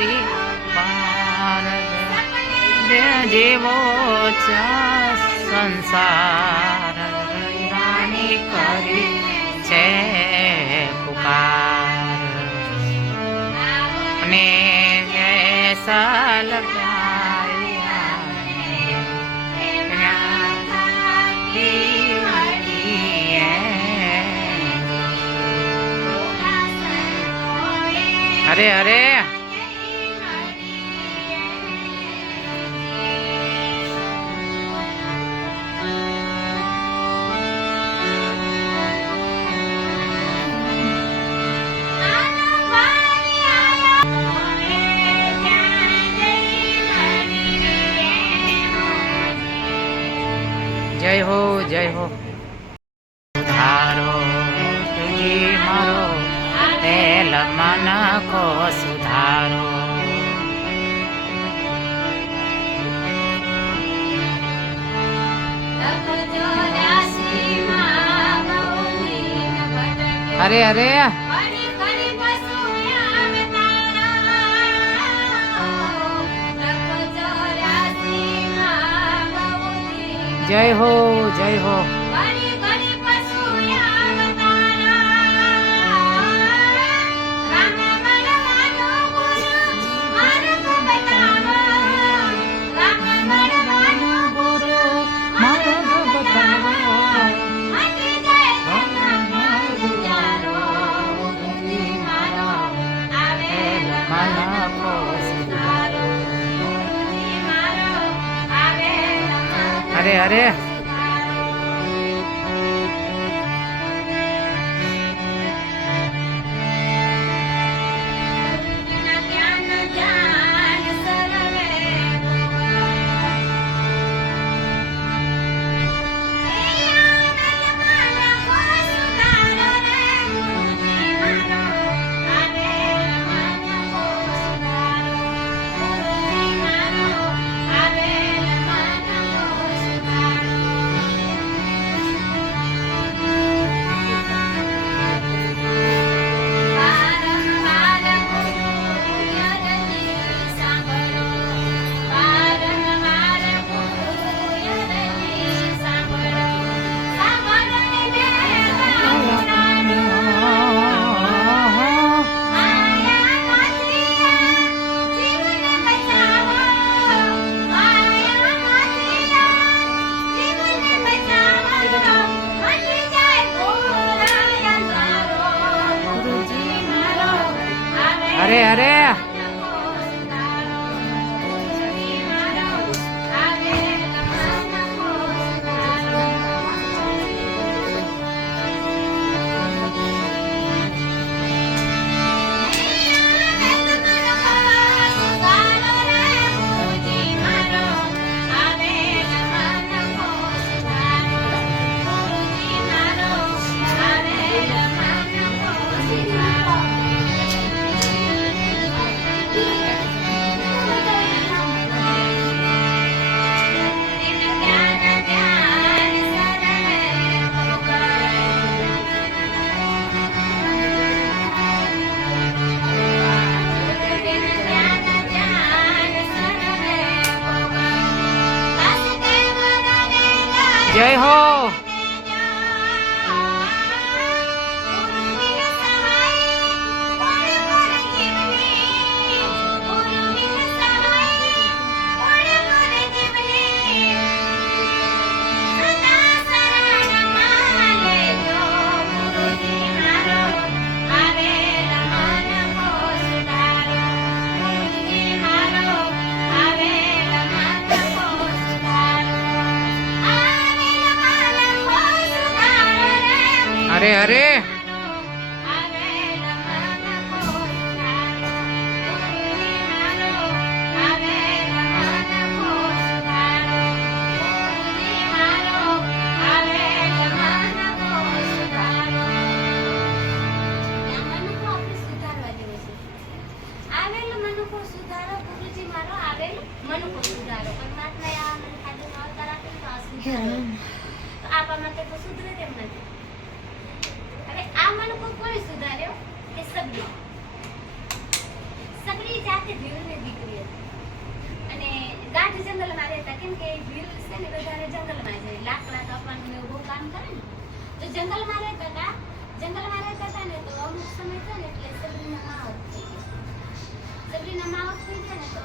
રી પાર જેવો સંસાર રાણી કરી છે પુકાર ને સાલ અરે અરે જય હો જય હો સુધારો તુજી મારો પેલ મન કો સુધારો અરે અરે જય હો જય હો અરે અરે અરે અરે જય હો અરે અરે આપણા માટે તો સુધરે તેમ નથી. હવે આ મનુષ્ય કોઈ સુધાર્યો કે સગડી જાતે કે ભીલની દીકરી હતી અને ગાઢ જંગલમાં રહેતા. કેમ કે ભીલ છે ને વધારે જંગલમાં જાય, લાકડા કાપવાનું એવું બહુ કામ કરે ને, તો જંગલમાં રહેતા હતા ને. તો અમુક સમય થયો ને એટલે સબરીના માવત થઈ ગયા. સબરીના માવત થઈ ગયા ને તો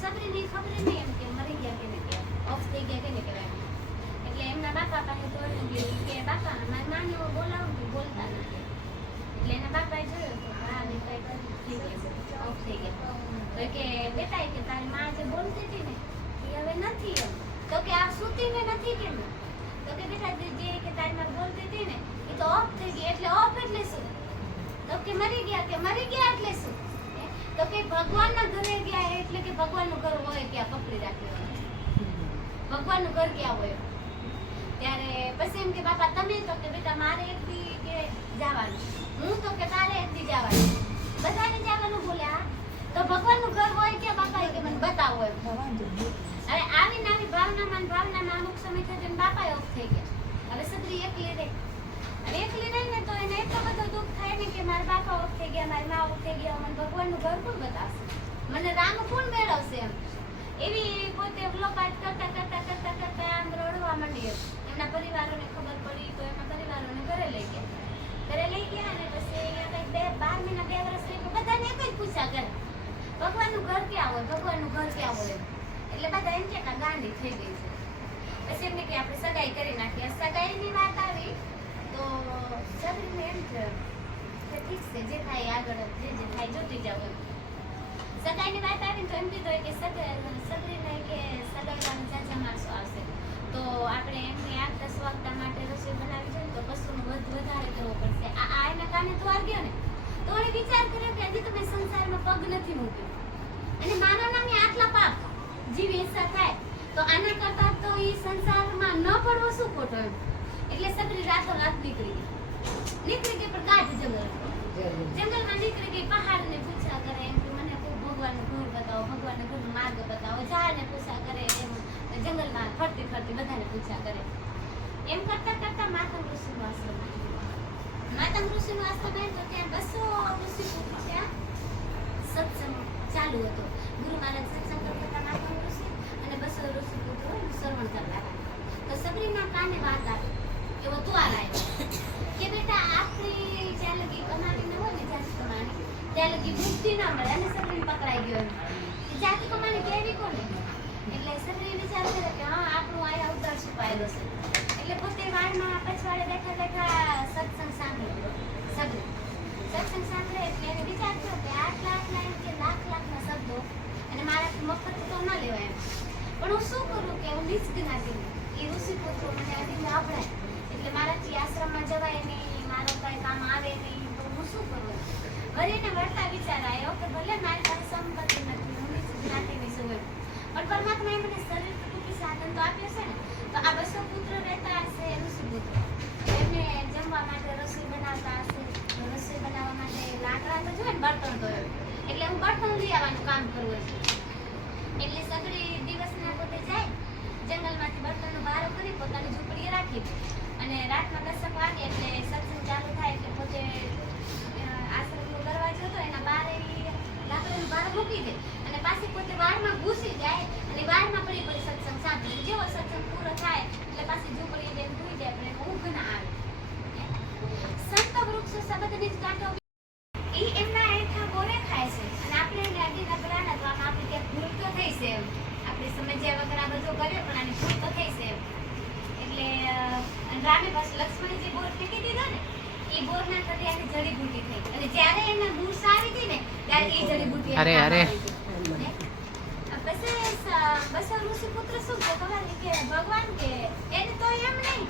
સબરીની ખબર નહીં એમ કે મરી ગયા કે નહીં, ઓફ થઈ ગયા કે નહીં કહેવાય. એટલે એમના બાપા પાસે દોડીને ગઈ કે બાપા મારી માને બોલાવું, બોલતા નથી. એટલે એના બાપાએ જોયું તો હા બેટા થઈ ગયા, ઓફ થઈ ગયા. તો કે બેટા કે તારી માં જે બોલતી હતી ને એ હવે નથી એમ. તો કે આ સૂતીને નથી કેમ? તો કે બેટા જે કે તારી માં બોલતી હતી ને એ તો ઓફ થઈ ગઈ. એટલે ઓફ એટલે શું? તો કે મરી ગયા. કે મરી ગયા એટલે શું? તો કે ભગવાનના ઘરે ગયા એટલે કે ભગવાનનું ઘર હોય ક્યાં પકડી રાખ્યું, ભગવાનનું ઘર ક્યાં હોય. ત્યારે પછી એમ કે બાપા તમે? તો કે બેટા મારે એક દી કે જવાનું, હું તો કે તારે એક દી જવાનું, બધાને જવાનું બોલ્યા. તો ભગવાનનું ઘર હોય કે બાપા કે મને બતાવો એમ. હવે આવીને આવી ભાવનામાં અમુક સમય થયો ને બાપા ઓફ થઈ ગયા. હવે સબરી એકલી રહે. હવે એકલી રહી ને તો એને એટલો બધો દુઃખ થાય ને કે મારા બાપા ઓફ થઈ ગયા, મારી મા ઓફ થઈ ગયા, મને ભગવાનનું ઘર કોણ બતાવશે, મને રામ કોણ મેળવશે એમ. એવી પોતે વ્લોપાટ કરતા આમ રડવા માંડી એમ. એમના પરિવારોને ખબર પડી તો એમના પરિવારોને ઘરે લઈ ગયા અને પછી કંઈક 12 મહિના 2 વર્ષ રહી. બધાને એક જ પૂછ્યા કરે ભગવાનનું ઘર ક્યાં હોય, ભગવાનનું ઘર ક્યાં હોય. એટલે બધા એમ કે ગાંડી થઈ ગઈ છે. પછી એમને કે આપણે સગાઈ કરી નાખીએ. સગાઈની વાત આવી તો સબરીને એમ થયું કે ઠીક છે જે થાય આગળ જે થાય જોતી જાવ એમ. સગાઈની વાત આવી તો એમ કીધું કે સબરીને કે સગાઈવાળા જાજા માણસો આવશે તો આપણે એમને આગતા સ્વાગતા માટે રસોઈ બનાવી જોઈએ તો કશુંનો વધારે કરવો પડશે. આ એના કાને દ્વાર ગયો ને તો એને વિચાર કર્યો કે હજી તો મેં સંસારમાં પગ નથી મૂક્યો અને મારા નામે આટલા પાપ જીવ હિંસા થાય તો આના કરતા તો એ સંસારમાં ન પડવો શું ખોટો એમ. એટલે સબરી રાતોરાત નીકળી ગઈ પણ ગાઢ જંગલમાં નીકળી ગઈ. પહાડને પૂછા કરે એમ કે મને કોઈ ભગવાનનું ઘર બતાવો, ભગવાનના ઘરનો માર્ગ બતાવો. ઝાડને પૂછા કરે એમ, જંગલમાં ફરતી બધાને પૂછા કરે. એમ કરતા માતંગ ઋષિનો આશ્રમ આવ્યો તો ત્યાં 200 ઋષિ પુત્રો ત્યાં સત્સંગ ચાલુ હતો. ગુરુ મહારાજ સત્સંગ કરતા માતંગ ઋષિ અને 200 ઋષિ પુત્રો શ્રવણ કરતા હતા. તો સબરીના કાને વાત આવી એવો દ્વાર આવ્યો કે બેટા આપણી જ્યાં લગી કમાણી ન હોય ને જાતિ કમાણી ત્યાં લગી મુક્તિ ન મળે. અને સબરીને પકડાઈ ગયો કે જાતિ કમાણી કેવી કોને. એટલે સબરી વિચાર કરે કે હા આપણું આયા ઉદ્ધાર છુપાયેલો છે. એટલે પોતે વાડમાં પછવાડે બેઠા સત્સંગ સાંભળ્યો. સબરી સત્સંગ સાંભળે એટલે એને વિચાર થયો કે આટલા એમ કે લાખના શબ્દો અને મારાથી મફત તો ન લેવાય એમ. પણ હું શું કરું કે હું નીચ જ્ઞાતિની એ ઋષિ પુત્રો મને આવીને અભડાય એટલે મારાથી આશ્રમમાં જવાય નહીં, મારો કઈ કામ આવે નહીં તો હું શું કરું. વળીને વળતા વિચાર આવ્યો કે ભલે મારી પાસે સંપત્તિ નથી, હું નીચ જ્ઞાતિની છું એમ, પણ પરમાત્માએ મને શરીર રૂપી સાધન તો આપ્યો છે ને. તો આ 200 પુત્રો રહેતા હશે ઋષિ પુત્રો, એમને જમવા માટે રસોઈ બનાવતા હશે. રસોઈ બનાવવા માટે લાકડા તો જોઈએ ને, બર્તન તો એટલે હું બર્તન લઈ આવવાનું કામ કરું છું. એટલે સબરી દિવસના પોતે જાય જંગલમાંથી બર્તનનો બારો કરી પોતાની ઝૂંપડીએ રાખી અને રાતના 10 વાગે એટલે સત્સંગ ચાલુ થાય એટલે પોતે આશ્રમનો દરવાજો હતો એના બહાર લાકડાનો બારો મૂકી દે અને પાછી પોતે વાડમાં ઘૂસી જાય અને વાડમાં પડી સત્સંગ સાંભળે. જેવો સત્સંગ પૂરો થાય એટલે પાછી ઝૂંપડી જઈને ભૂઈ જાય પણ ઊંઘ ના આવે. સંત વૃક્ષ શબ્દની જ કાંટો એ એમના હેઠા બોરે ખાય છે અને આપણે એને અડીના પ્રાણા તો આપણે ક્યાંક ભૂલ તો થઈ છે એમ. આપણે સમજ્યા વગર આ બધું કર્યો પણ આની ભૂલ તો થઈ છે એમ. એટલે રામે પાછું લક્ષ્મણજી બોર ફેંકી દીધો ને એ બોરના થતી આની જડીબુટી થઈ અને જ્યારે એને મૂર્છ આવી હતી ને ત્યારે એ જડીબુટી અરે પછી 200 ઋષિ પુત્ર શું કે ખબર કે ભગવાન કે એને તો એમ નહીં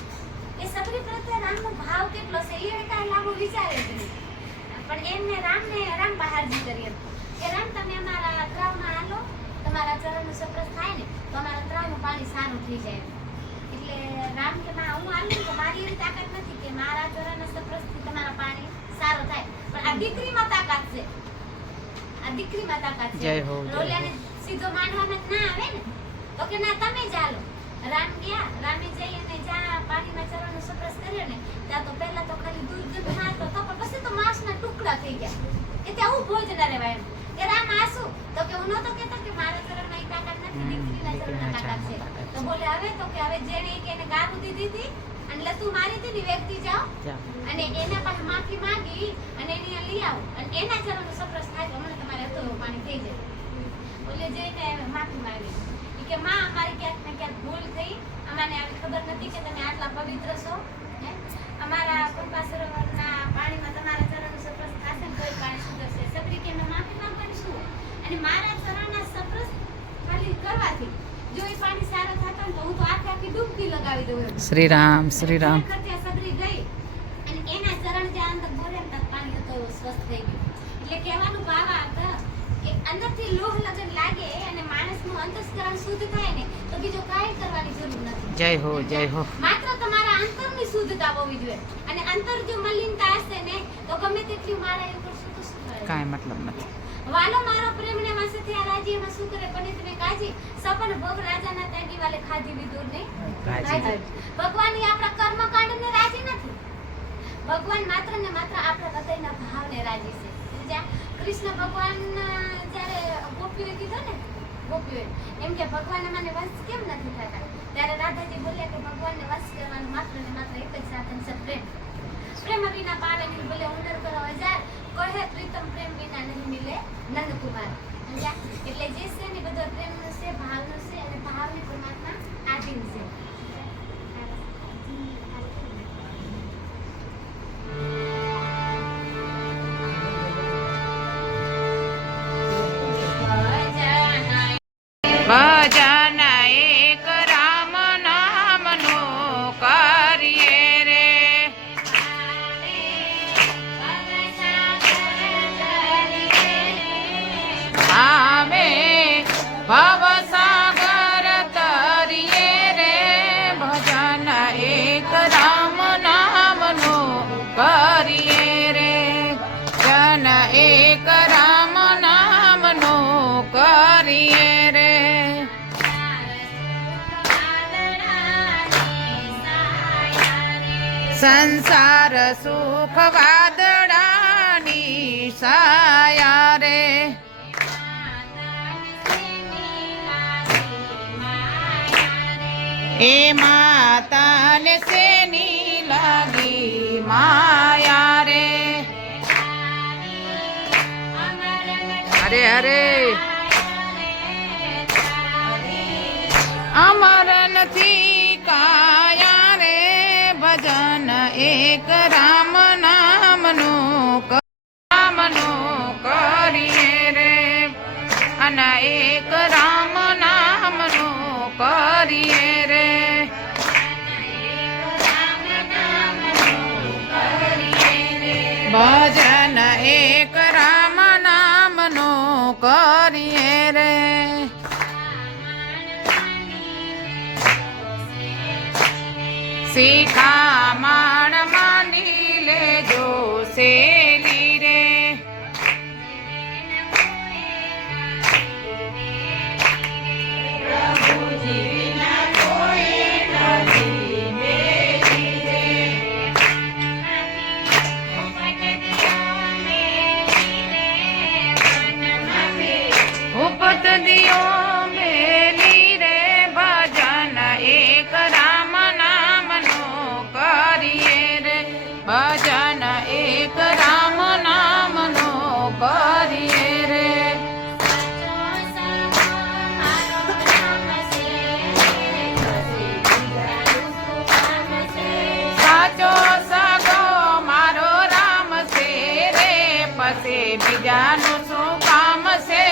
કે સબરી પ્રત્યે રામનો ભાવ કેટલો છે એ કાંઈ લાંબુ વિચારે જ નહીં. પણ એમને રામ બહારજી કરી એમ કે રામ તમે અમારા ત્રાવમાં હાલો, તમારા ચરણનું સપ્રસ થાય ને તો અમારા ત્રાવનું પાણી સારું થઈ જાય. એટલે રામ કે હું આવું તો મારી એવી તાકાત નથી કે મારા ચરણના સપ્રસથી તમારા પાણી સારું થાય, પણ આ દીકરીમાં તાકાત છે. જય હો. રોલિયાને સીધો માનવામાં જ ના આવે ને તો કે ના તમે ચાલો. રામ ગયા, રામે જઈ અને જ્યાં પાણીમાં ચરણનો સપ્રસ કર્યો ને ત્યાં તો પહેલા તો ખાલી દૂધ ખાતો તો પણ પછી તો માંસના ટુકડા થઈ ગયા કે ત્યાં હું ભોજ ના રહેવાય એમ. કે રામ આસુ તો કે એવું નહોતો કહેતો કે મારા ચરણમાં ઈ તાકાત નથી, દીકરીના ચરણમાં તાકાત છે. તો બોલે હવે તો કે હવે જેણે ઈ કે એને ગારું દીધી હતી અને લતું મારી હતી ને ઈ વ્યક્તિ જાઓ અને એના પાસે માફી માંગી અને એને અહીંયા લઈ આવો અને એના ચરણનો સપ્રસ થાય તો મને તમારે હતો એવું પાણી થઈ જાય. બોલે જઈને માફી માંગી ઈ કે માં અમારી ક્યાંક ને ક્યાંક ભૂલ થઈ, અમને આવી ખબર નથી કે તમે આટલા પવિત્ર છો. અમારા પંપા સરોવરના પાણીમાં તમારા ચરણનો સપ્રસ થશે ને કોઈ પાણી સુધરશે. સબરી કે મેં માફી માંગવાની શું અને મારા ચરણના સપ્રસ ખાલી કરવાથી જો એ પાણી સારું થતા તો હું તો આખી ડૂબકી લગાવી દઉં એમ. શ્રી રામ શ્રી રામ. ત્યાં સબરી ગઈ અને એના ચરણ જ્યાં અંદર બોલ્યા ત્યાં પાણી હતો સ્વસ્થ થઈ ગયું. એટલે કહેવાનું ભાવ આ કે અંદરથી લોહ લગન લાગે અને માણસનું અંતસ્કરણ શુદ્ધ થાય ને તો બીજો કાંઈ કરવાની જરૂર નથી. જય હો જય હો. માત્ર તમારા અંતરની શુદ્ધતા હોવી જોઈએ અને અંતર જો મલિનતા હશે ને તો ગમે તેટલી મારા એ કરશું તો શું થાય? કાંઈ મતલબ નથી. વાલો મારો પ્રેમને વસે થયા રાજી એમાં શું કરે પંડિત ને કાજી સપન ભોગ રાજાના ત્યાગી વાલે ખાધી વિદુર ને રાજી. ભગવાન ઈ આપણા કર્મકાંડ ને રાજી નથી. ભગવાન માત્ર ને માત્ર આપણા હૃદયના ભાવને રાજી છે. જ્યાં કૃષ્ણ ભગવાન જ્યારે ગોપીઓએ કીધું ને ગોપીઓએ એમ કે ભગવાન મને વશ કેમ નથી થતા ત્યારે રાધાજી બોલ્યા કે ભગવાનને વશ કરવાનું માત્ર ને માત્ર એક જ સાધન છે પ્રેમ. પ્રેમ વિના પાવે નહીં ભલે ઉંદર કરો હજાર કહે પ્રીતમ પ્રેમ વિના નહીં મિલે નંદકુમાર. એટલે જે છે ને બધો પ્રેમનો છે, ભાવનો છે અને ભાવને પરમાત્મા આધીન છે. ભજન એક રામ નામનો કરીએ રે. આમે ભવસાગર તરીએ રે. ભજન એક રામ નામનો કરીએ રે. જન એક રામ નામનો કરીએ રે. સંસાર સુખ વાદળાની સાયા રે. એ માતાને શેની લાગી માયા રે. અરે અરે અમર નથી કાયા રે. ભજન એક રામ નામનો કરીએ રે. અને એક રામ નામનો કરીએ રે. ભજન એક રામ નામનો કરીએ રે. શિખામણ માની લેજો શેલી રે. ઉપત દિયો મેલી રે. ભજન એક રામ નામનો કરીએ રે. ભજન એક રામ નામનો કરીએ રે. સાચો સગો મારો રામ છે રે. પછી બીજાનું શું કામ છે?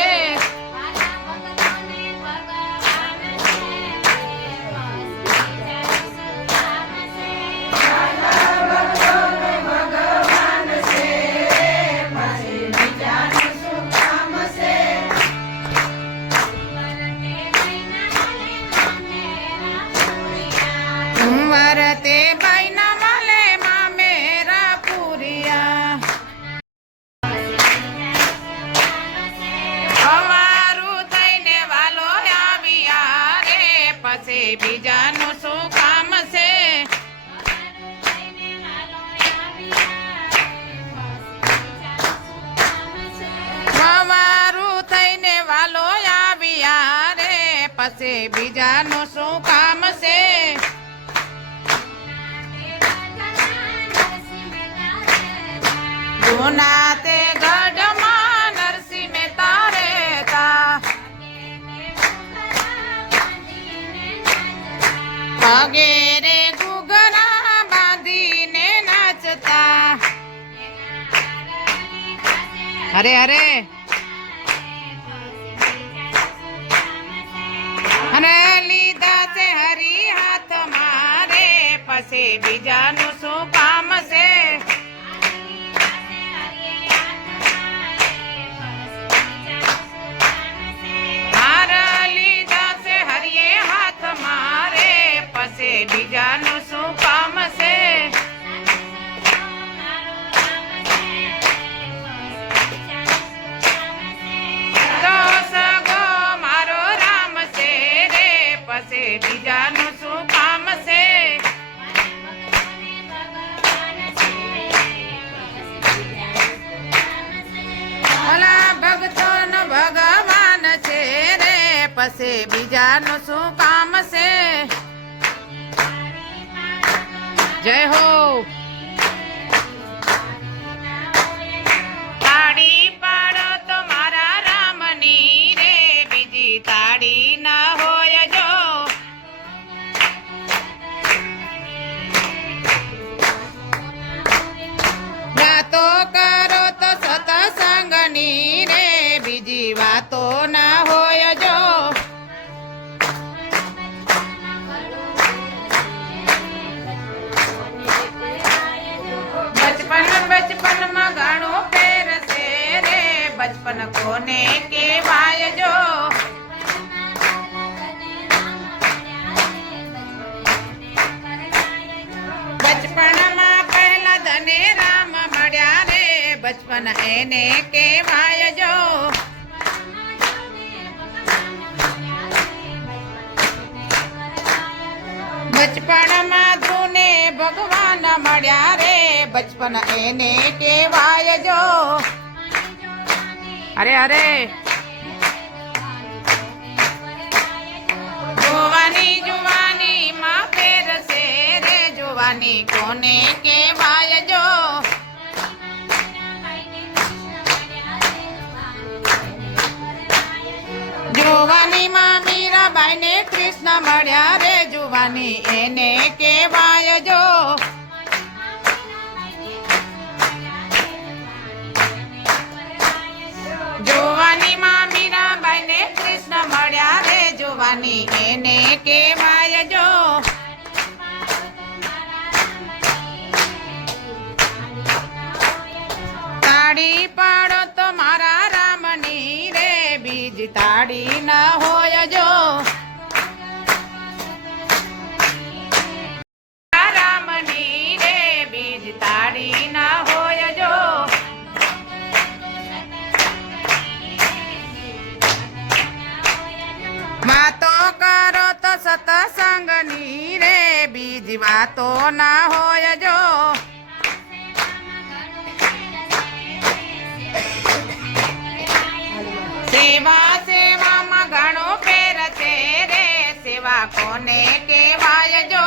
વરતે બાઈના માલે મામેરા પૂરિયા. અમારું થઈને વાલો આવ્યા રે. પછી બીજાનું શું કામ છે? અમારું થઈને વાલો બીજાનું શું કામ છે? જૂના તે ગઢમાં નરસિંહ મહેતા રહેતા, વગેરે ઘૂઘરા બાંધીને નાચતા. હરે હરે અને લીધા છે હરી હાથ મારે, પછી બીજાનું શું કામ છે? હાર લીધા છે હરીએ હાથ મારે, પછી બીજાનું શું કામ છે? તો સગો મારો રામ છે રે, પછી બીજાનું શું કામ છે? ભલા ભક્તોનો ભગવાન છે રે, પછી બીજાનું શું કામ છે? જય હો. તાળી પાડો તો મારા રામની રે, બીજી તાળી ના હોય જો. વાતો કરો તો સત્સંગની રે, બીજી વાતો ના હોય જો. બચપનમાં ઘણું ફેરશે રે, બચપન કોને કહેવાય જો. બચપનમાં પહેલા ધને રામ મળ્યા રે, બચપન એને કહેવાય જો. બચપનમાં ધૂને ભગવાન મળ્યા રે, બચપન એને કહેવાય જો. અરે અરે જોવાની જુવાની માં ફેરશે રે, જોવાની કોને કહેવાય જો. જોવાની માં મીરાબાઈ ને કૃષ્ણ મળ્યા રે, જોવાની એને કહેવાય જો. જોવાની માં મીરાબાઈ ને કૃષ્ણ મળ્યા રે, જોવાની એને કહેવાય જો. તાળી પાડો તો મારા રામની રે, બીજી તાળી ના હોય જો. રામની રે, બીજી તાળી ના હોય જો. વાતો કરો તો સત્સંગની રે, બીજી વાતો ના હોય જો. સેવા સેવામાં ઘણો ફેર છે રે, સેવા કોને કહેવાય જો.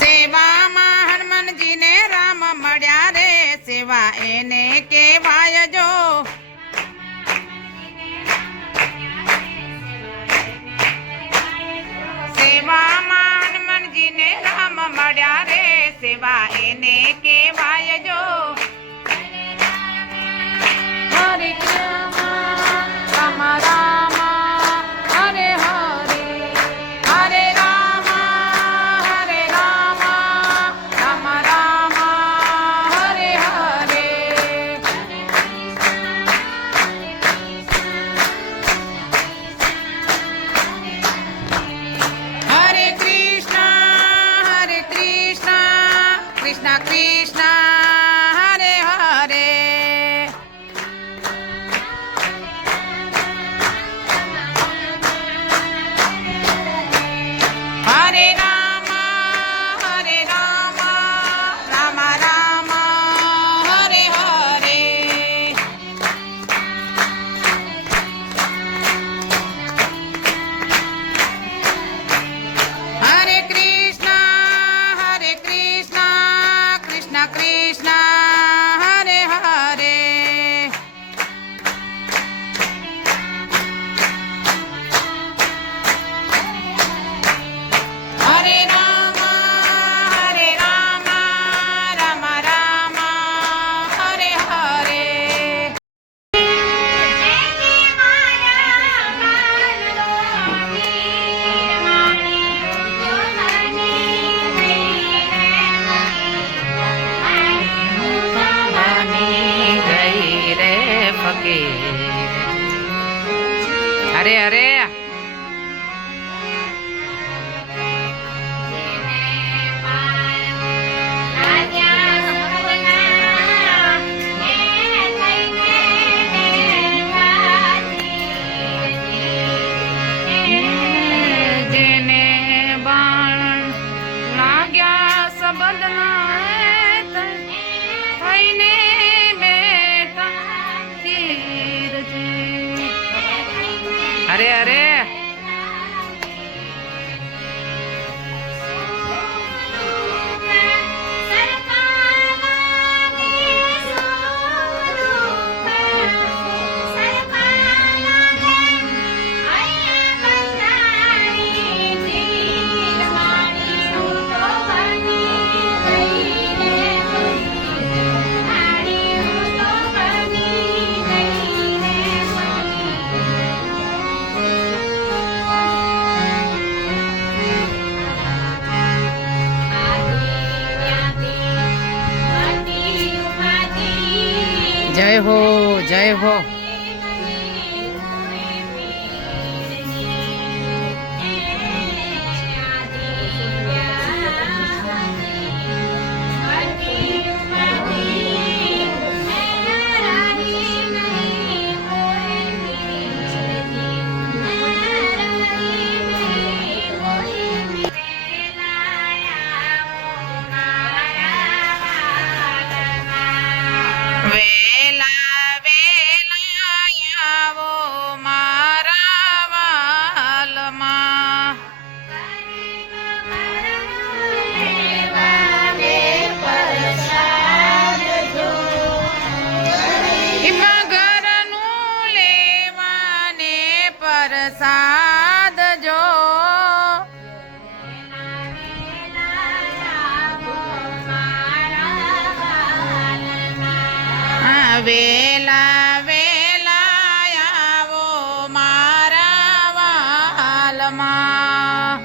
સેવામાં હનુમાનજીને રામ મળ્યા રે, સેવા એને કહેવાય જો. સેવામાં હનુમાનજીને રામ મળ્યા રે, સેવા એને કહેવાય જો. હરે રામ રામ રામ હરે હરે, હરે રામ રામ રામ હરે હરે. હરે કૃષ્ણ કૃષ્ણ કૃષ્ણ હરે હરે. હરે રામ રામ રામ હરે હરે. અરે અરે જેને બાણ લાગ્યા સંબંધના થઈને બેઠા ધીરજી. અરે અરે જય હો જય હો. વેલા વેલા આવો મારા વાલમાં. એમાં ઘરનું લેવાને પ્રસાદ જો. વેલા વેલા આવો મારા વાલમાં.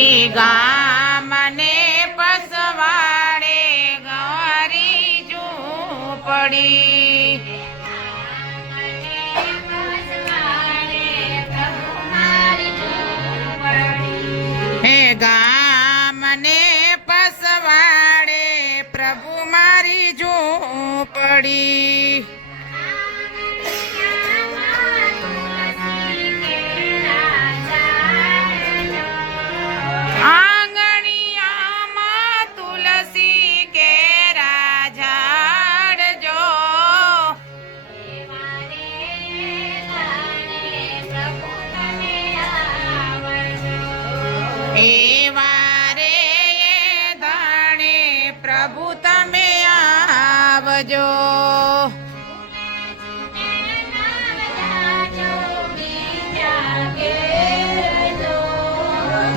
એ ગામને પસવાડે ગવારી ઝૂંપડી. હે ગામને પસવાડે પ્રભુ મારી ઝૂંપડી. આંગણિયામાં તુલસી કેરા ઝાડજો. એવા રે દાણે પ્રભુ તમે આવજો.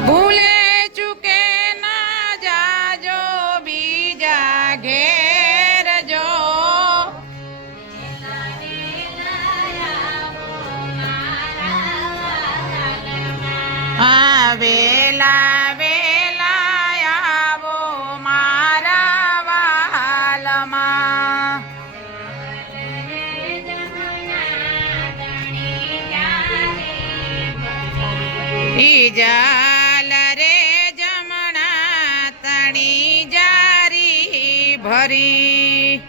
ભૂલે ચૂકે ના જાજો બીજા ઘેર જો. હા વેલા વેલા આવો મારા વાલમાં. ઈ જાલ રે જમણા તણી જારી ભરી.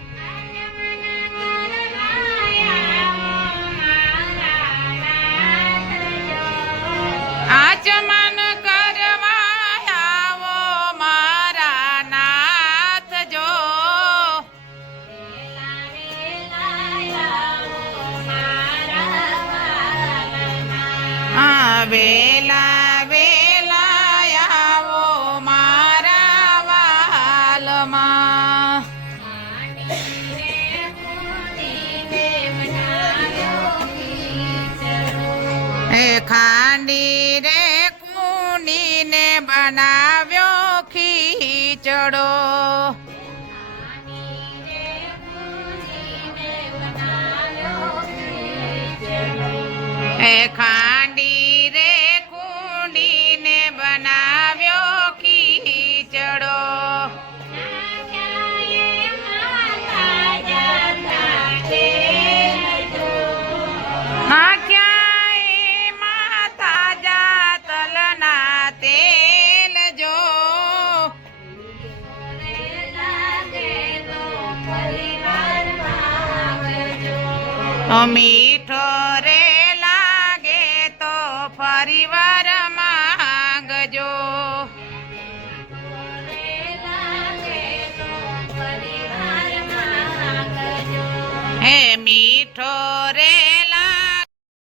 આચમન કરવા આવો મારા નાથ જો. વેલા વેલા આવો મારા વાલમાં. હે ખાંડી રે કુંડીને બનાવ્યો ખીચડો. હે ખાંડી રે કુંડીને બનાવ્યો ખીચડો. મીઠો રે લાગે તો ફરીવાર માંગજો હે મી